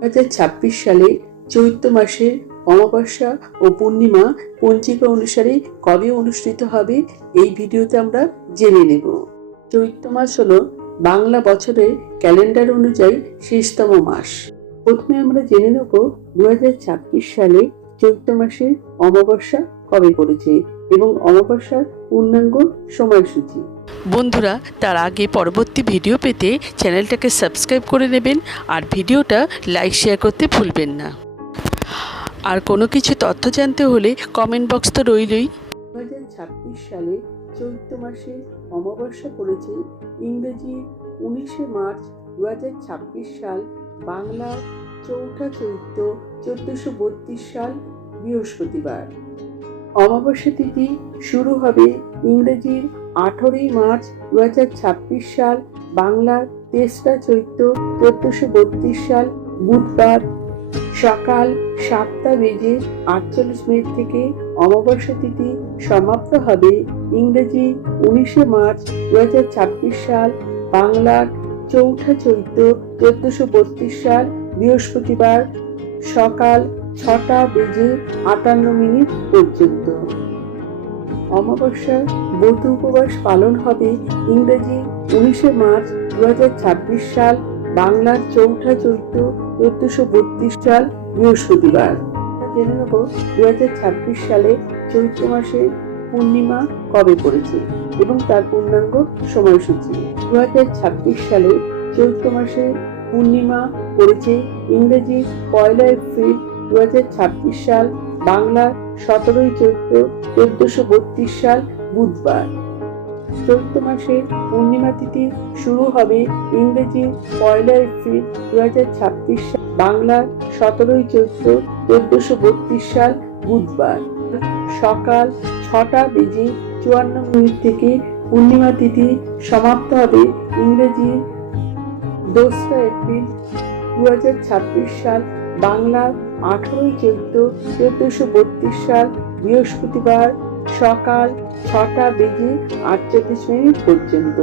2026 সালে চৈত্র মাসের অমাবস্যা ও পূর্ণিমা পঞ্জিকা অনুসারে কবে অনুষ্ঠিত হবে এই ভিডিওতে আমরা জেনে নেব। চৈত্র মাস হলো বাংলা বছরের ক্যালেন্ডার অনুযায়ী শেষতম মাস। প্রথমে আমরা জেনে নেব 2026 সালে চৈত্র মাসের অমাবস্যা কবে পড়েছে এবং অমাবস্যার পূর্ণাঙ্গ সময়সূচি। বন্ধুরা, তার আগে পরবর্তী ভিডিও পেতে চ্যানেলটাকে সাবস্ক্রাইব করে নেবেন আর ভিডিওটা লাইক শেয়ার করতে ভুলবেন না। আর কোনো কিছু তথ্য জানতে হলে কমেন্ট বক্স তো রইলই। 2026 সালে চৈত্র মাসে অমাবস্যা পড়েছে ইংরেজি 19শে মার্চ 2026 সাল, বাংলা চৌঠা চৈত্র 1432 সাল বৃহস্পতিবার। অমাবস্যা তিথি শুরু হবে ইংরেজির 18ই মার্চ 2026 সাল, বাংলার 3রা চৈত্র 1432 সাল বুধবার সকাল 7:48 থেকে অমাবস্যা তিথি সমাপ্ত হবে ইংরেজি 19শে মার্চ 2026 সাল, বাংলার চৌঠা চৈত্র 1432 সাল বৃহস্পতিবার সকাল 6:58 পর্যন্ত। অমাবস্যার ব্রত উপবাস পালন হবে ইংরেজি 19শে মার্চ 2026 সাল, বাংলার চৌঠা চৈত্র 1432 সাল বৃহস্পতিবার। জেনে নেব 2026 সালে চৈত্র মাসে পূর্ণিমা কবে পড়েছে এবং তার পূর্ণাঙ্গ সময়সূচি। 2026 সালে চৈত্র মাসে পূর্ণিমা পড়েছে ইংরেজি 1 এপ্রিল 2026 সাল, বাংলা 17ই চৈত্র 1432 সাল বুধবার। চৈত্র মাসের পূর্ণিমা তিথি শুরু হবে ইংরেজি 1 এপ্রিল 2026 সাল, বাংলা 17ই চৈত্র 1432 সাল বুধবার সকাল 6:54 থেকে পূর্ণিমা তিথি সমাপ্ত হবে ইংরেজি 2রা এপ্রিল 2026 সাল, বাংলা 18ই চৈত্র 1432 সাল বৃহস্পতিবার সকাল 6:48 পর্যন্ত।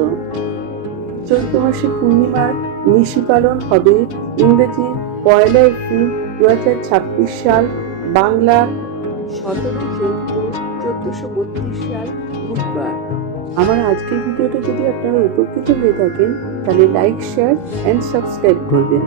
চৈত্র মাসে পূর্ণিমার নিশি পালন হবে ইংরেজি 1 এপ্রিল 2026 সাল, বাংলা 17ই চৈত্র 1432 সাল বুধবার। আমার আজকের ভিডিওটা যদি আপনারা উপকৃত হয়ে থাকেন তাহলে লাইক, শেয়ার এন্ড সাবস্ক্রাইব করবেন।